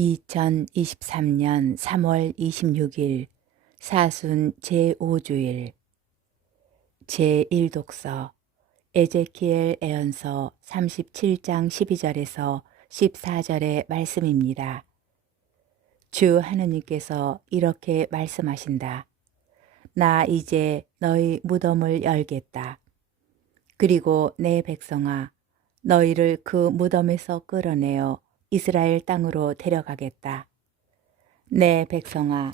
2023년 3월 26일 사순 제5주일 제1독서 에제키엘 애언서 37장 12절에서 14절의 말씀입니다. 주 하느님께서 이렇게 말씀하신다. 나 이제 너희 무덤을 열겠다. 그리고 내 백성아, 너희를 그 무덤에서 끌어내어 이스라엘 땅으로 데려가겠다. 내 백성아,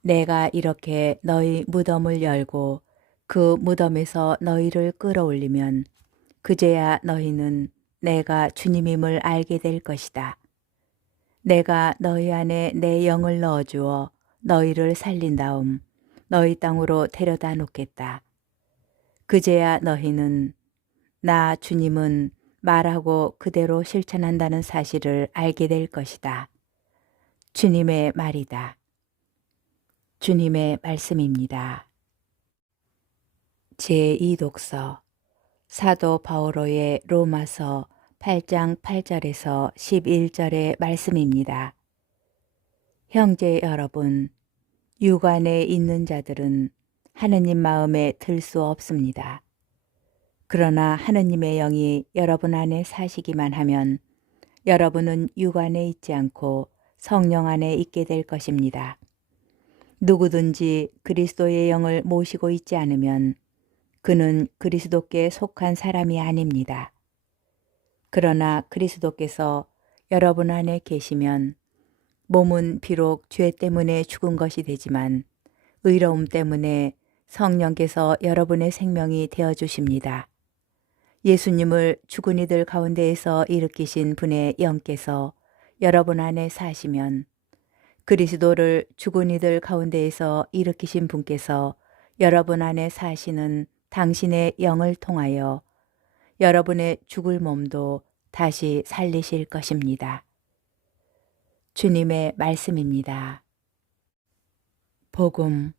내가 이렇게 너희 무덤을 열고 그 무덤에서 너희를 끌어올리면 그제야 너희는 내가 주님임을 알게 될 것이다. 내가 너희 안에 내 영을 넣어주어 너희를 살린 다음 너희 땅으로 데려다 놓겠다. 그제야 너희는 나 주님은 말하고 그대로 실천한다는 사실을 알게 될 것이다. 주님의 말이다. 주님의 말씀입니다. 제2독서 사도 바오로의 로마서 8장 8절에서 11절의 말씀입니다. 형제 여러분, 육안에 있는 자들은 하느님 마음에 들 수 없습니다. 그러나 하느님의 영이 여러분 안에 사시기만 하면 여러분은 육안에 있지 않고 성령 안에 있게 될 것입니다. 누구든지 그리스도의 영을 모시고 있지 않으면 그는 그리스도께 속한 사람이 아닙니다. 그러나 그리스도께서 여러분 안에 계시면 몸은 비록 죄 때문에 죽은 것이 되지만 의로움 때문에 성령께서 여러분의 생명이 되어주십니다. 예수님을 죽은 이들 가운데에서 일으키신 분의 영께서 여러분 안에 사시면 그리스도를 죽은 이들 가운데에서 일으키신 분께서 여러분 안에 사시는 당신의 영을 통하여 여러분의 죽을 몸도 다시 살리실 것입니다. 주님의 말씀입니다. 복음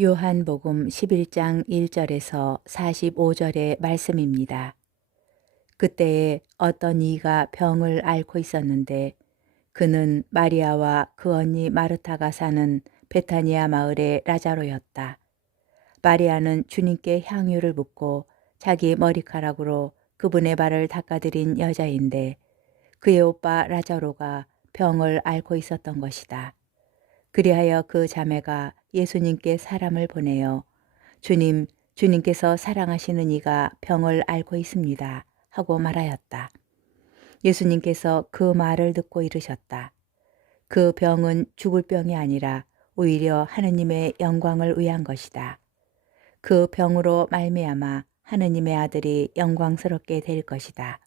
요한복음 11장 1절에서 45절의 말씀입니다. 그때에 어떤 이가 병을 앓고 있었는데 그는 마리아와 그 언니 마르타가 사는 베타니아 마을의 라자로였다. 마리아는 주님께 향유를 붓고 자기 머리카락으로 그분의 발을 닦아드린 여자인데 그의 오빠 라자로가 병을 앓고 있었던 것이다. 그리하여 그 자매가 예수님께 사람을 보내어 주님께서 사랑하시는 이가 병을 앓고 있습니다 하고 말하였다. 예수님께서 그 말을 듣고 이르셨다. 그 병은 죽을 병이 아니라 오히려 하느님의 영광을 위한 것이다. 그 병으로 말미암아 하느님의 아들이 영광스럽게 될 것이다.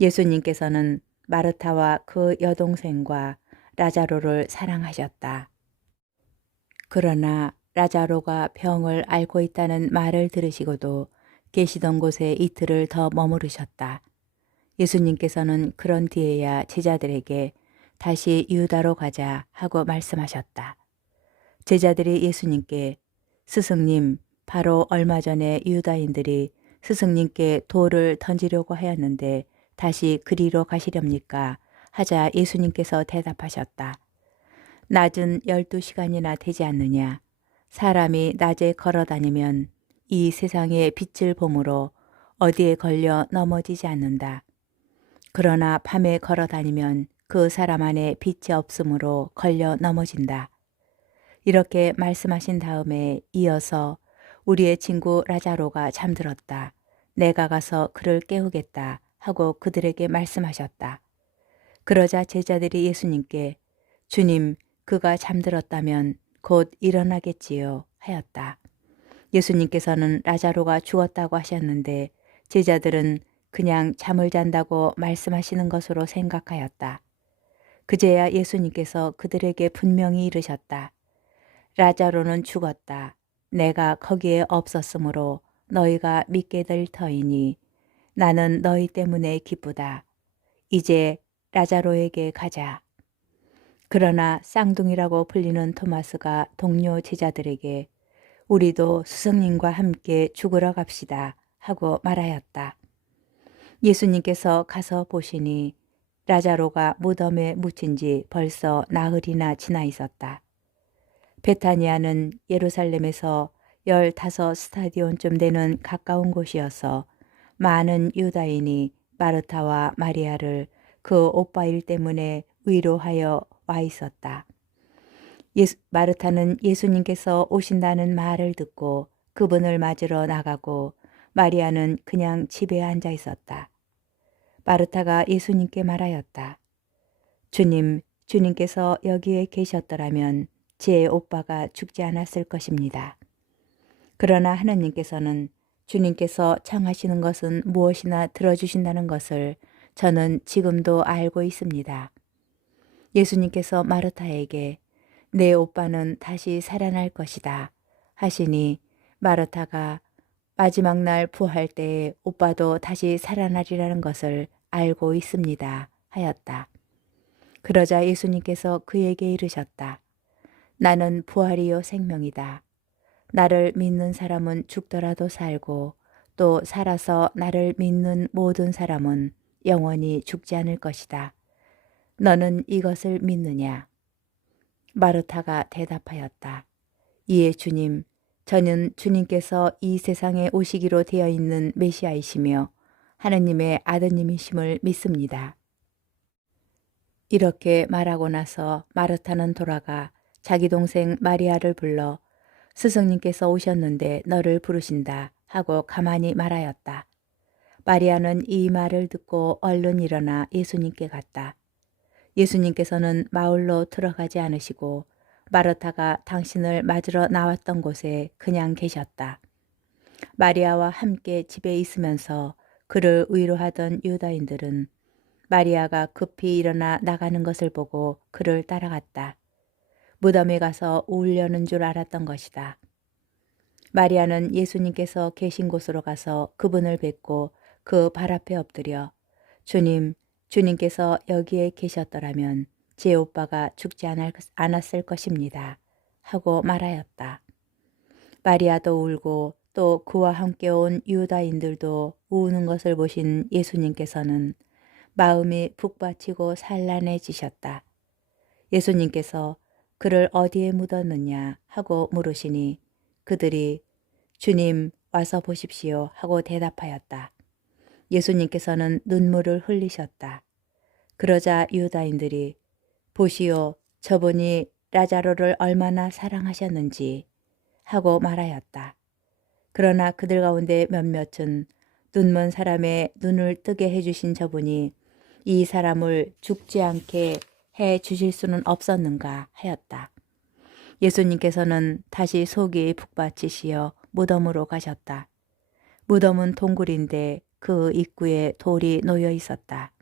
예수님께서는 마르타와 그 여동생과 라자로를 사랑하셨다. 그러나 라자로가 병을 앓고 있다는 말을 들으시고도 계시던 곳에 이틀을 더 머무르셨다. 예수님께서는 그런 뒤에야 제자들에게 다시 유다로 가자 하고 말씀하셨다. 제자들이 예수님께 스승님, 바로 얼마 전에 유다인들이 스승님께 돌을 던지려고 하였는데 다시 그리로 가시렵니까? 하자 예수님께서 대답하셨다. 낮은 12시간이나 되지 않느냐? 사람이 낮에 걸어 다니면 이 세상의 빛을 보므로 어디에 걸려 넘어지지 않는다. 그러나 밤에 걸어 다니면 그 사람 안에 빛이 없으므로 걸려 넘어진다. 이렇게 말씀하신 다음에 이어서 우리의 친구 라자로가 잠들었다. 내가 가서 그를 깨우겠다 하고 그들에게 말씀하셨다. 그러자 제자들이 예수님께 주님, 그가 잠들었다면 곧 일어나겠지요 하였다. 예수님께서는 라자로가 죽었다고 하셨는데 제자들은 그냥 잠을 잔다고 말씀하시는 것으로 생각하였다. 그제야 예수님께서 그들에게 분명히 이르셨다. 라자로는 죽었다. 내가 거기에 없었으므로 너희가 믿게 될 터이니 나는 너희 때문에 기쁘다. 이제 라자로에게 가자. 그러나 쌍둥이라고 불리는 토마스가 동료 제자들에게 우리도 스승님과 함께 죽으러 갑시다 하고 말하였다. 예수님께서 가서 보시니 라자로가 무덤에 묻힌 지 벌써 나흘이나 지나 있었다. 베타니아는 예루살렘에서 15스타디온쯤 되는 가까운 곳이어서 많은 유다인이 마르타와 마리아를 그 오빠 일 때문에 위로하여 와 있었다. 마르타는 예수님께서 오신다는 말을 듣고 그분을 맞으러 나가고 마리아는 그냥 집에 앉아 있었다. 마르타가 예수님께 말하였다. 주님, 주님께서 여기에 계셨더라면 제 오빠가 죽지 않았을 것입니다. 그러나 하느님께서는 주님께서 청하시는 것은 무엇이나 들어주신다는 것을 저는 지금도 알고 있습니다. 예수님께서 마르타에게 내 오빠는 다시 살아날 것이다 하시니 마르타가 마지막 날 부활 때에 오빠도 다시 살아나리라는 것을 알고 있습니다 하였다. 그러자 예수님께서 그에게 이르셨다. 나는 부활이요 생명이다. 나를 믿는 사람은 죽더라도 살고 또 살아서 나를 믿는 모든 사람은 영원히 죽지 않을 것이다. 너는 이것을 믿느냐? 마르타가 대답하였다. 이에 주님, 저는 주님께서 이 세상에 오시기로 되어 있는 메시아이시며 하느님의 아드님이심을 믿습니다. 이렇게 말하고 나서 마르타는 돌아가 자기 동생 마리아를 불러 스승님께서 오셨는데 너를 부르신다 하고 가만히 말하였다. 마리아는 이 말을 듣고 얼른 일어나 예수님께 갔다. 예수님께서는 마을로 들어가지 않으시고 마르타가 당신을 맞으러 나왔던 곳에 그냥 계셨다. 마리아와 함께 집에 있으면서 그를 위로하던 유다인들은 마리아가 급히 일어나 나가는 것을 보고 그를 따라갔다. 무덤에 가서 울려는 줄 알았던 것이다. 마리아는 예수님께서 계신 곳으로 가서 그분을 뵙고 그 발 앞에 엎드려 주님, 주님께서 여기에 계셨더라면 제 오빠가 죽지 않았을 것입니다 하고 말하였다. 마리아도 울고 또 그와 함께 온 유다인들도 우는 것을 보신 예수님께서는 마음이 북받치고 산란해지셨다. 예수님께서 그를 어디에 묻었느냐 하고 물으시니 그들이 주님 와서 보십시오 하고 대답하였다. 예수님께서는 눈물을 흘리셨다. 그러자 유다인들이 보시오 저분이 라자로를 얼마나 사랑하셨는지 하고 말하였다. 그러나 그들 가운데 몇몇은 눈먼 사람의 눈을 뜨게 해주신 저분이 이 사람을 죽지 않게 해 주실 수는 없었는가 하였다. 예수님께서는 다시 속이 북받치시어 무덤으로 가셨다. 무덤은 동굴인데 그 입구에 돌이 놓여 있었다.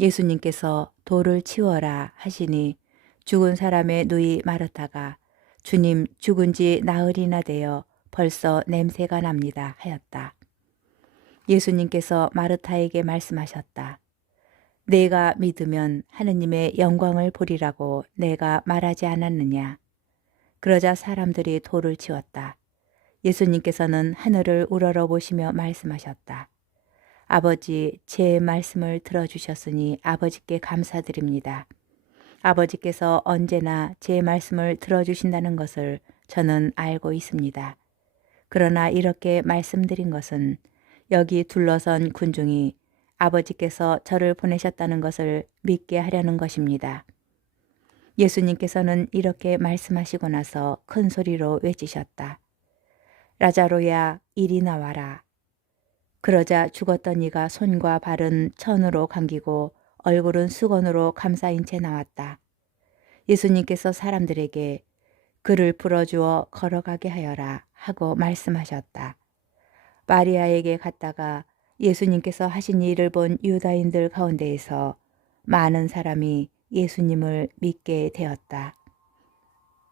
예수님께서 돌을 치워라 하시니 죽은 사람의 누이 마르타가 주님 죽은 지 나흘이나 되어 벌써 냄새가 납니다 하였다. 예수님께서 마르타에게 말씀하셨다. 내가 믿으면 하느님의 영광을 보리라고 내가 말하지 않았느냐. 그러자 사람들이 돌을 치웠다. 예수님께서는 하늘을 우러러 보시며 말씀하셨다. 아버지, 제 말씀을 들어주셨으니 아버지께 감사드립니다. 아버지께서 언제나 제 말씀을 들어주신다는 것을 저는 알고 있습니다. 그러나 이렇게 말씀드린 것은 여기 둘러선 군중이 아버지께서 저를 보내셨다는 것을 믿게 하려는 것입니다. 예수님께서는 이렇게 말씀하시고 나서 큰 소리로 외치셨다. 라자로야, 이리 나와라. 그러자 죽었던 이가 손과 발은 천으로 감기고 얼굴은 수건으로 감싸인 채 나왔다. 예수님께서 사람들에게 그를 풀어주어 걸어가게 하여라 하고 말씀하셨다. 마리아에게 갔다가 예수님께서 하신 일을 본 유다인들 가운데에서 많은 사람이 예수님을 믿게 되었다.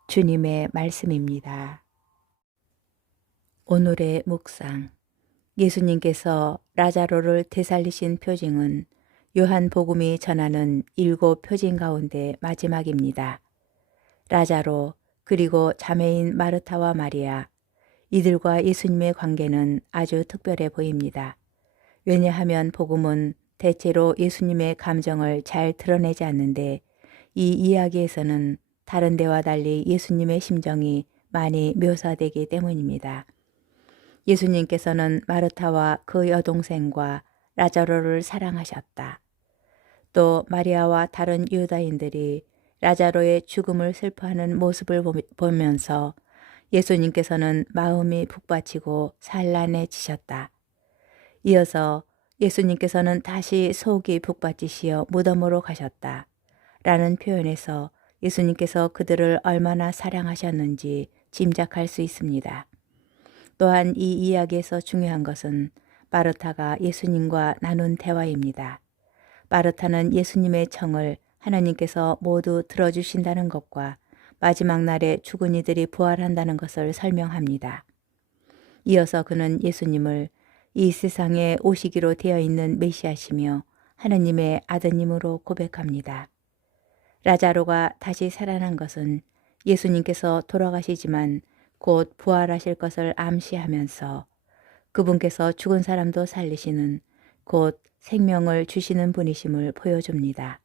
주님의 말씀입니다. 오늘의 묵상. 예수님께서 라자로를 되살리신 표징은 요한복음이 전하는 7 표징 가운데 마지막입니다. 라자로 그리고 자매인 마르타와 마리아, 이들과 예수님의 관계는 아주 특별해 보입니다. 왜냐하면 복음은 대체로 예수님의 감정을 잘 드러내지 않는데 이 이야기에서는 다른 데와 달리 예수님의 심정이 많이 묘사되기 때문입니다. 예수님께서는 마르타와 그 여동생과 라자로를 사랑하셨다. 또 마리아와 다른 유다인들이 라자로의 죽음을 슬퍼하는 모습을 보면서 예수님께서는 마음이 북받치고 산란해지셨다. 이어서 예수님께서는 다시 속이 북받치시어 무덤으로 가셨다. 라는 표현에서 예수님께서 그들을 얼마나 사랑하셨는지 짐작할 수 있습니다. 또한 이 이야기에서 중요한 것은 마르타가 예수님과 나눈 대화입니다. 마르타는 예수님의 청을 하나님께서 모두 들어주신다는 것과 마지막 날에 죽은 이들이 부활한다는 것을 설명합니다. 이어서 그는 예수님을 이 세상에 오시기로 되어 있는 메시아시며 하느님의 아드님으로 고백합니다. 라자로가 다시 살아난 것은 예수님께서 돌아가시지만 곧 부활하실 것을 암시하면서 그분께서 죽은 사람도 살리시는 곧 생명을 주시는 분이심을 보여줍니다.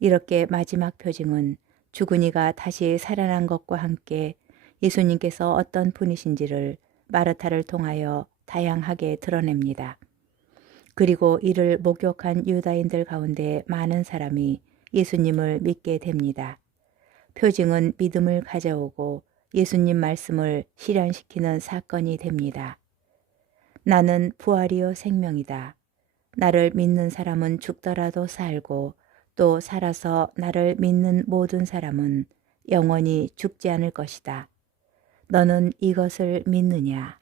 이렇게 마지막 표징은 죽은 이가 다시 살아난 것과 함께 예수님께서 어떤 분이신지를 마르타를 통하여 다양하게 드러냅니다. 그리고 이를 목격한 유다인들 가운데 많은 사람이 예수님을 믿게 됩니다. 표징은 믿음을 가져오고 예수님 말씀을 실현시키는 사건이 됩니다. 나는 부활이요 생명이다. 나를 믿는 사람은 죽더라도 살고 또 살아서 나를 믿는 모든 사람은 영원히 죽지 않을 것이다. 너는 이것을 믿느냐?